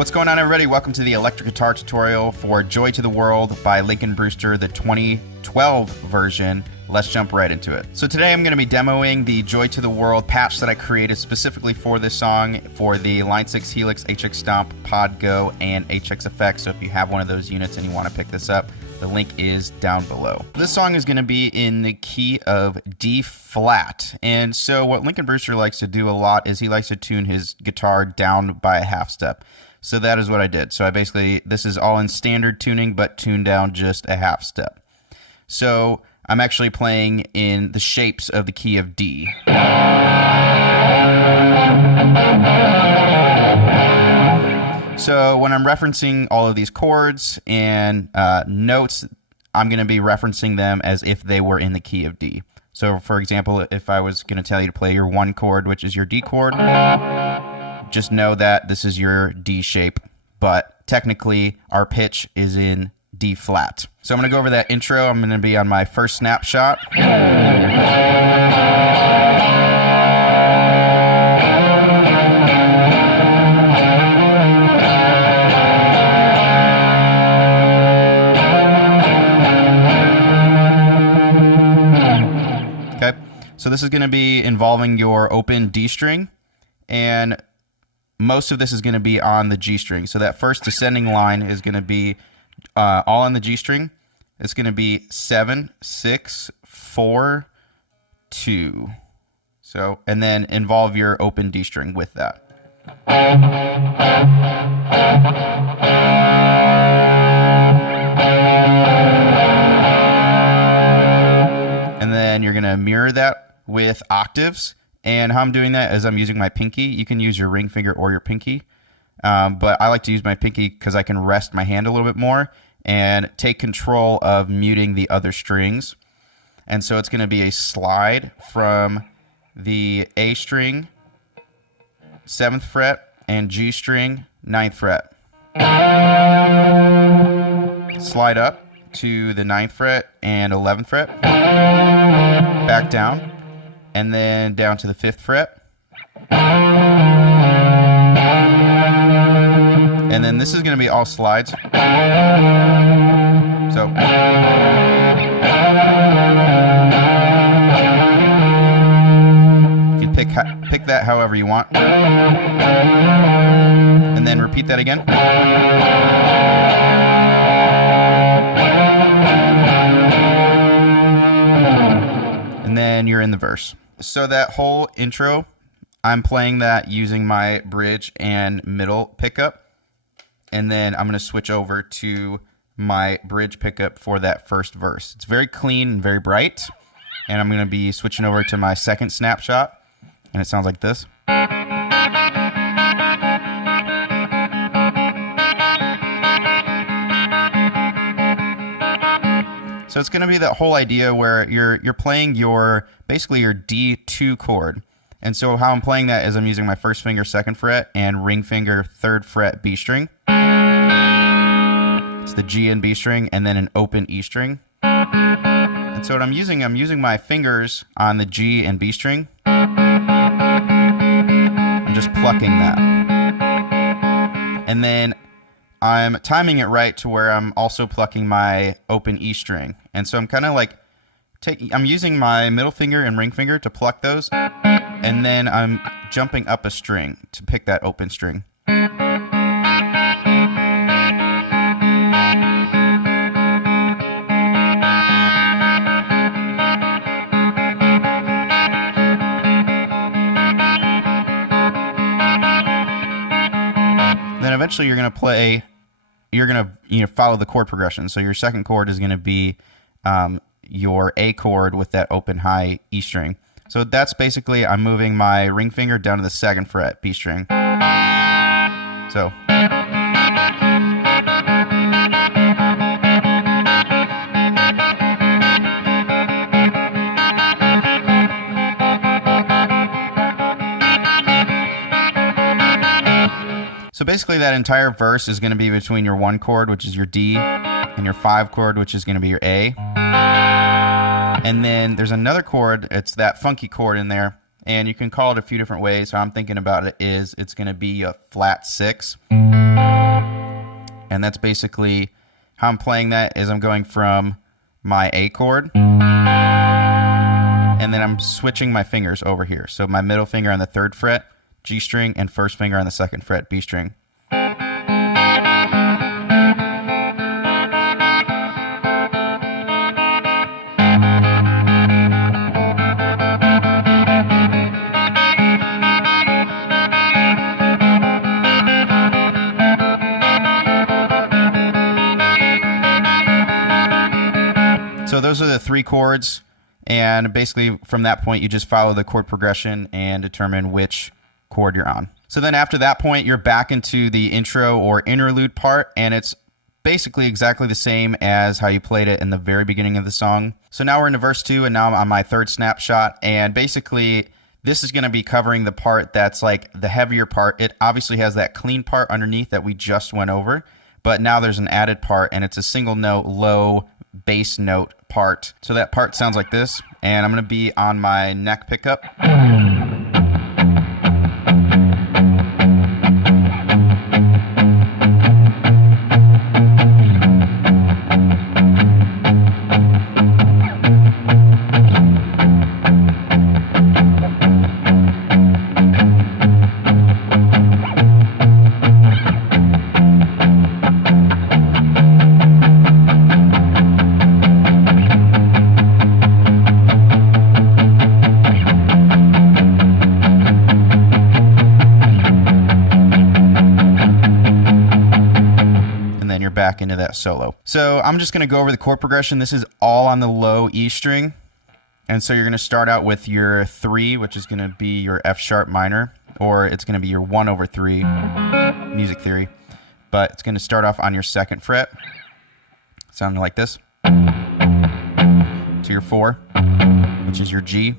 What's going on, everybody? Welcome to the electric guitar tutorial for Joy to the World by Lincoln Brewster, the 2012 version. Let's jump right into it. So today I'm going to be demoing the Joy to the World patch that I created specifically for this song for the Line 6 Helix, HX Stomp, Pod Go, and HX Effects. So if you have one of those units and you want to pick this up, the link is down below. This song is going to be in the key of D flat. And so what Lincoln Brewster likes to do a lot is he likes to tune his guitar down by a half step. So that is what I did. So I basically, this is all in standard tuning, but tuned down just a half step. So I'm actually playing in the shapes of the key of D. So when I'm referencing all of these chords and notes, I'm going to be referencing them as if they were in the key of D. So for example, if I was going to tell you to play your 1 chord, which is your D chord, just know that this is your D shape, but technically our pitch is in D flat. So I'm going to go over that intro. I'm going to be on my first snapshot. Okay, so this is going to be involving your open D string, and most of this is going to be on the G string. So that first descending line is going to be all on the G string. It's going to be 7, 6, 4, 2. So, and then involve your open D string with that. And then you're going to mirror that with octaves. And how I'm doing that is I'm using my pinky. You can use your ring finger or your pinky. But I like to use my pinky because I can rest my hand a little bit more and take control of muting the other strings. And so it's going to be a slide from the A string, 7th fret, and G string, 9th fret. Slide up to the 9th fret and 11th fret. Back down. And then down to the 5th fret. And then this is going to be all slides. So you can pick that however you want. And then repeat that again. And then you're in the verse. So that whole intro, I'm playing that using my bridge and middle pickup. And then I'm going to switch over to my bridge pickup for that first verse. It's very clean and very bright. And I'm going to be switching over to my second snapshot. And it sounds like this. So it's going to be that whole idea where you're playing basically your D2 chord. And so how I'm playing that is I'm using my first finger 2nd fret and ring finger 3rd fret B string. It's the G and B string and then an open E string. And so what I'm using my fingers on the G and B string. I'm just plucking that. And then I'm timing it right to where I'm also plucking my open E string. And so I'm kind of like I'm using my middle finger and ring finger to pluck those, and then I'm jumping up a string to pick that open string. Then eventually you're going to follow the chord progression. So your second chord is going to be your A chord with that open high E string. So that's basically, I'm moving my ring finger down to the 2nd fret B string. So. So basically that entire verse is going to be between your 1 chord, which is your D, and your 5 chord, which is going to be your A. And then there's another chord, it's that funky chord in there, and you can call it a few different ways. How I'm thinking about it is it's going to be a flat 6. And that's basically how I'm playing that is I'm going from my A chord, and then I'm switching my fingers over here. So my middle finger on the 3rd fret, G string, and first finger on the 2nd fret, B string. So those are the 3 chords, and basically from that point you just follow the chord progression and determine which chord you're on. So then after that point you're back into the intro or interlude part, and it's basically exactly the same as how you played it in the very beginning of the song. So now we're into verse 2, and now I'm on my 3rd snapshot, and basically this is going to be covering the part that's like the heavier part. It obviously has that clean part underneath that we just went over, but now there's an added part, and it's a single note low bass note part. So that part sounds like this, and I'm going to be on my neck pickup. Back into that solo. So I'm just going to go over the chord progression. This is all on the low E string, and so you're going to start out with your 3, which is going to be your F sharp minor, or it's going to be your 1/3 music theory, but it's going to start off on your 2nd fret, sounding like this, to your 4, which is your G,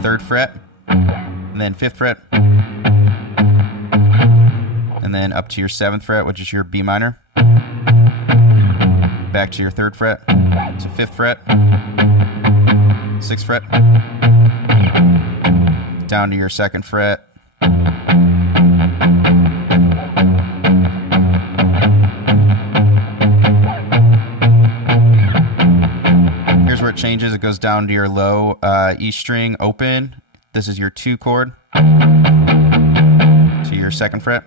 3rd fret, and then 5th fret, and then up to your 7th fret, which is your B minor, back to your 3rd fret, to 5th fret, 6th fret, down to your 2nd fret, here's where it changes. It goes down to your low E string open. This is your 2 chord, to your 2nd fret,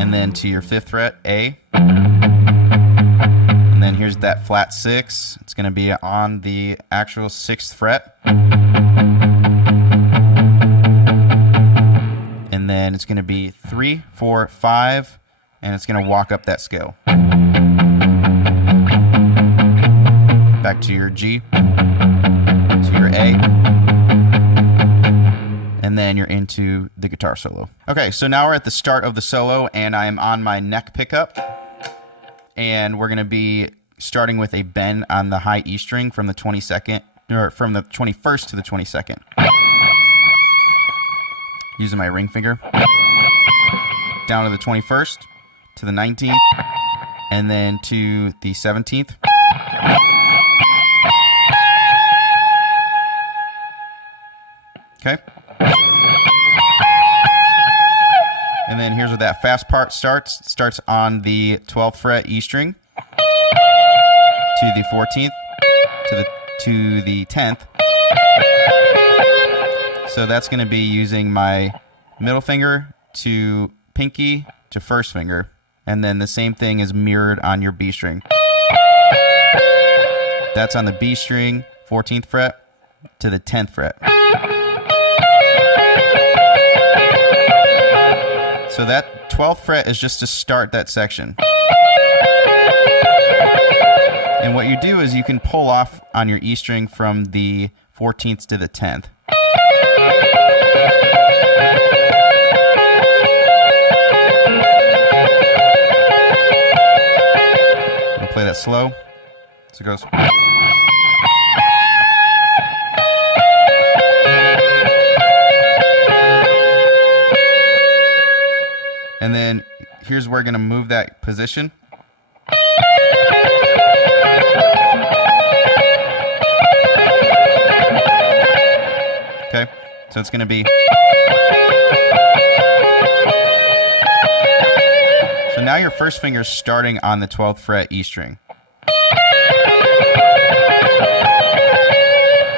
and then to your 5th fret, A, and then here's that flat 6. It's going to be on the actual 6th fret, and then it's going to be 3, 4, 5, and it's going to walk up that scale. Back to your G, to your A, and then you're into the guitar solo. Okay, so now we're at the start of the solo, and I am on my neck pickup, and we're going to be starting with a bend on the high E string from the 22nd, or from the 21st to the 22nd. Using my ring finger. Down to the 21st, to the 19th, and then to the 17th. Okay. And then here's where that fast part starts. It starts on the 12th fret E string, to the 14th, to the 10th. So that's going to be using my middle finger to pinky to first finger, and then the same thing is mirrored on your B string. That's on the B string, 14th fret, to the 10th fret. So that 12th fret is just to start that section. And what you do is you can pull off on your E string from the 14th to the 10th. I'll play that slow. So it goes. And then here's where we're going to move that position. Okay, so it's going to be. now your first finger is starting on the 12th fret E string.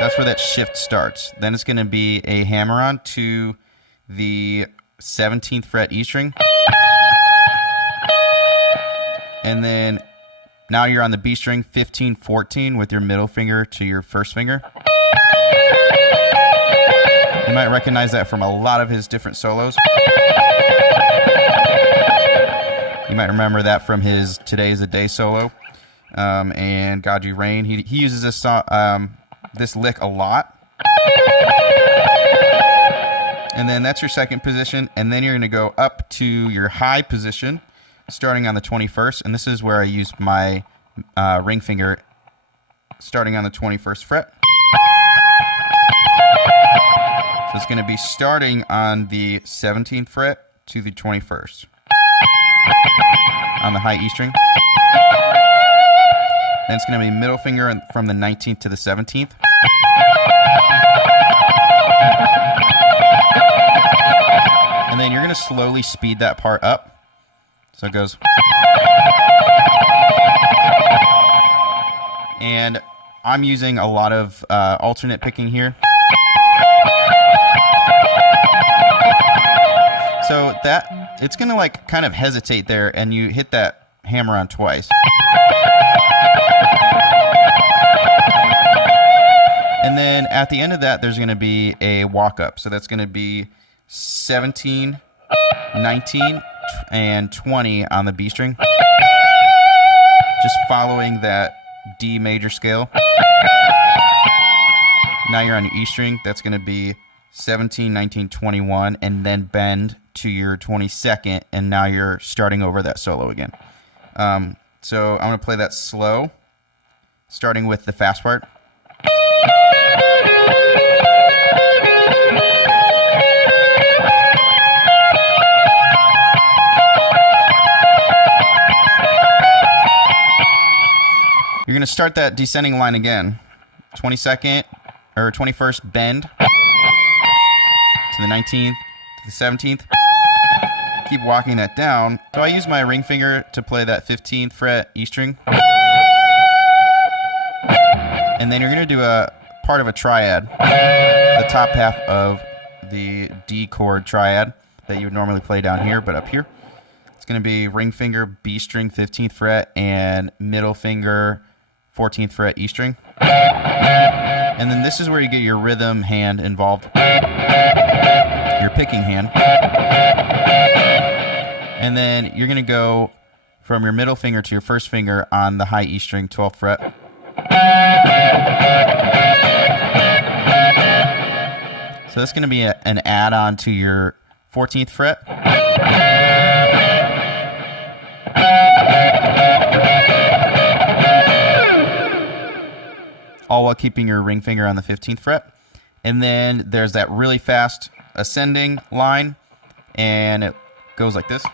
That's where that shift starts. Then it's going to be a hammer-on to the 17th fret E string. And then now you're on the B string, 15, 14 with your middle finger to your first finger. You might recognize that from a lot of his different solos. You might remember that from his Today is a Day solo and God You Reign. He uses this this lick a lot. And then that's your second position, and then you're going to go up to your high position starting on the 21st, and this is where I use my ring finger starting on the 21st fret. So it's going to be starting on the 17th fret to the 21st on the high E string. Then it's going to be middle finger from the 19th to the 17th. And then you're going to slowly speed that part up. So it goes. And I'm using a lot of alternate picking here. So that it's going to like kind of hesitate there, and you hit that hammer on twice. And then at the end of that, there's going to be a walk up. So that's going to be 17, 19, and 20 on the B string. Just following that D major scale. Now you're on your E string. That's going to be 17, 19, 21, and then bend to your 22nd, and now you're starting over that solo again. So I'm going to play that slow, starting with the fast part. You're going to start that descending line again. 22nd or 21st bend to the 19th to the 17th. Keep walking that down. So I use my ring finger to play that 15th fret E string. And then you're going to do a part of a triad, the top half of the D chord triad that you would normally play down here, but up here. It's going to be ring finger, B string, 15th fret, and middle finger, 14th fret E string. And then this is where you get your rhythm hand involved, your picking hand. And then you're going to go from your middle finger to your first finger on the high E string, 12th fret. So that's going to be an add-on to your 14th fret. All while keeping your ring finger on the 15th fret. And then there's that really fast ascending line, and it goes like this.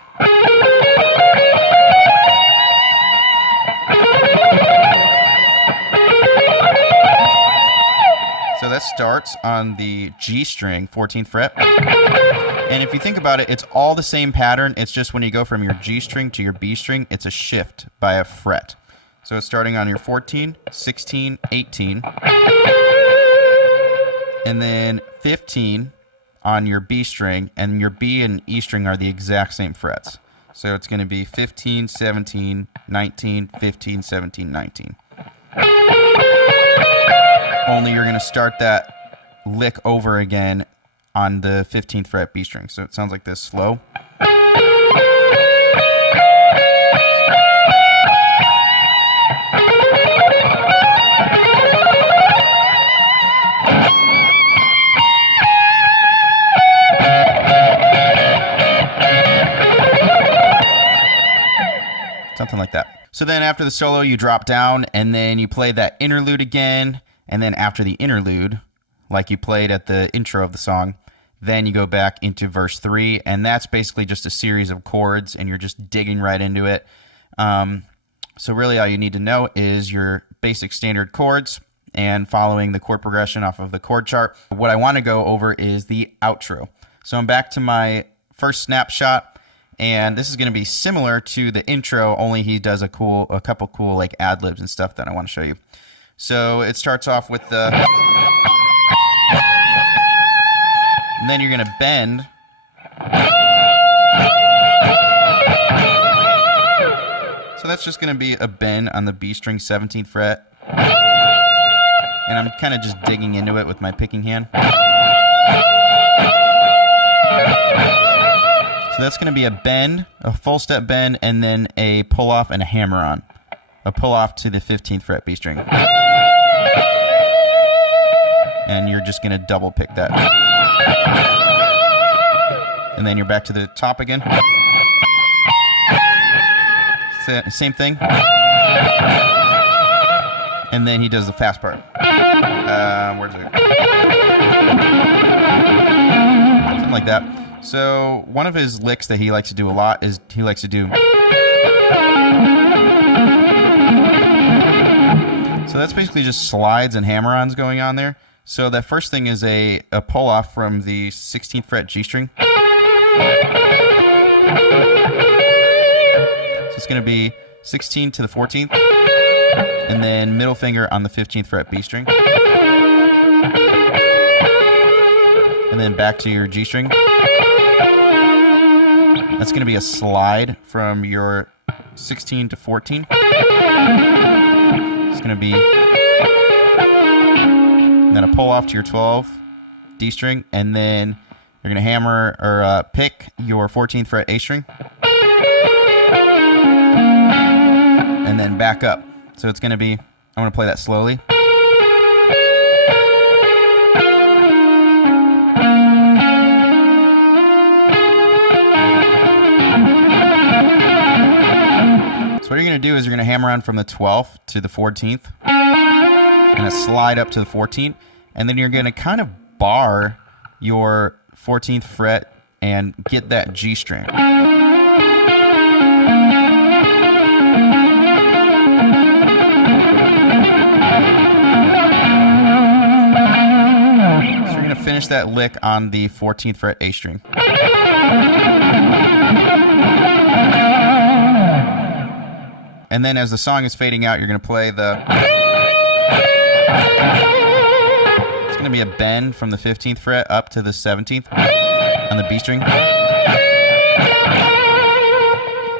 So that starts on the G string, 14th fret. And if you think about it, it's all the same pattern. It's just when you go from your G string to your B string, it's a shift by a fret. So it's starting on your 14, 16, 18, and then 15 on your B string, and your B and E string are the exact same frets. So it's going to be 15, 17, 19, 15, 17, 19. Only you're going to start that lick over again on the 15th fret B string. So it sounds like this, slow. Something like that. So then after the solo, you drop down, and then you play that interlude again, and then after the interlude, like you played at the intro of the song, then you go back into verse 3, and that's basically just a series of chords, and you're just digging right into it. So really all you need to know is your basic standard chords and following the chord progression off of the chord chart. What I want to go over is the outro. So I'm back to my first snapshot, And this is going to be similar to the intro, only he does a couple cool like ad-libs and stuff that I want to show you. So it starts off with the, and then you're going to bend. So that's just going to be a bend on the B string 17th fret. And I'm kind of just digging into it with my picking hand. So that's going to be a bend, a full step bend, and then a pull off and a hammer on. A pull off to the 15th fret B string. And you're just going to double pick that. And then you're back to the top again. Same thing. And then he does the fast part. Where's it? Something like that. So one of his licks that he likes to do a lot is he likes to do. So that's basically just slides and hammer-ons going on there. So that first thing is a pull-off from the 16th fret G string. So it's going to be 16 to the 14th. And then middle finger on the 15th fret B string. And then back to your G string. That's going to be a slide from your 16 to 14. It's going to be then a pull off to your 12 D string, and then you're going to hammer or pick your 14th fret A string, and then back up. So it's going to be, I'm going to play that slowly. So what you're going to do is you're going to hammer on from the 12th to the 14th, and a slide up to the 14th, and then you're going to kind of bar your 14th fret and get that G string. So you're going to finish that lick on the 14th fret A string. And then as the song is fading out, you're going to play the... It's going to be a bend from the 15th fret up to the 17th on the B string.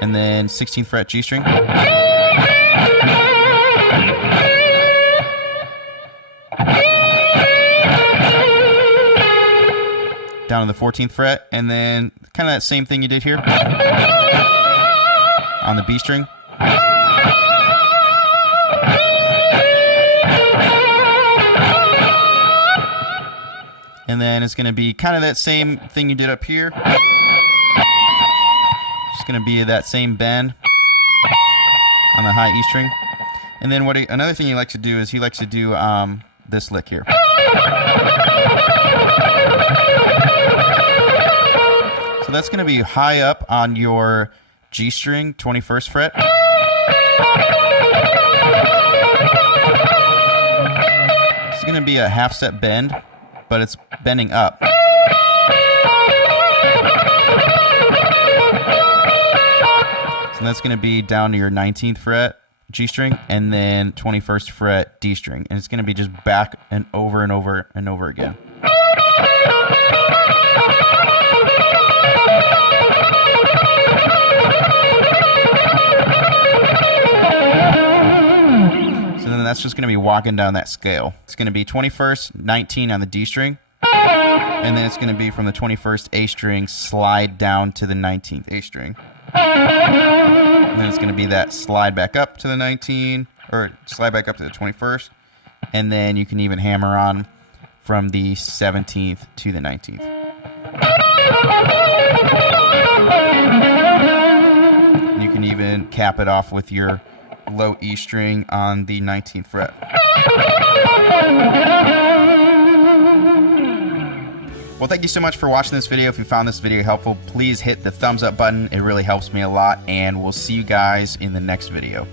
And then 16th fret G string. Down to the 14th fret, and then kind of that same thing you did here on the B string. And then it's going to be kind of that same thing you did up here. It's going to be that same bend on the high E string. And then another thing he likes to do is he likes to do this lick here. So that's going to be high up on your G string, 21st fret. It's going to be a half step bend, but it's bending up. So that's going to be down to your 19th fret G string, and then 21st fret D string. And it's going to be just back and over and over and over again. So then that's just going to be walking down that scale. It's going to be 21st, 19 on the D string, and then it's going to be from the 21st A string, slide down to the 19th A string. And then it's going to be that slide back up to the 19, or slide back up to the 21st, and then you can even hammer on from the 17th to the 19th. And you can even cap it off with your low E string on the 19th fret. Well, thank you so much for watching this video. If you found this video helpful, please hit the thumbs up button. It really helps me a lot, and we'll see you guys in the next video.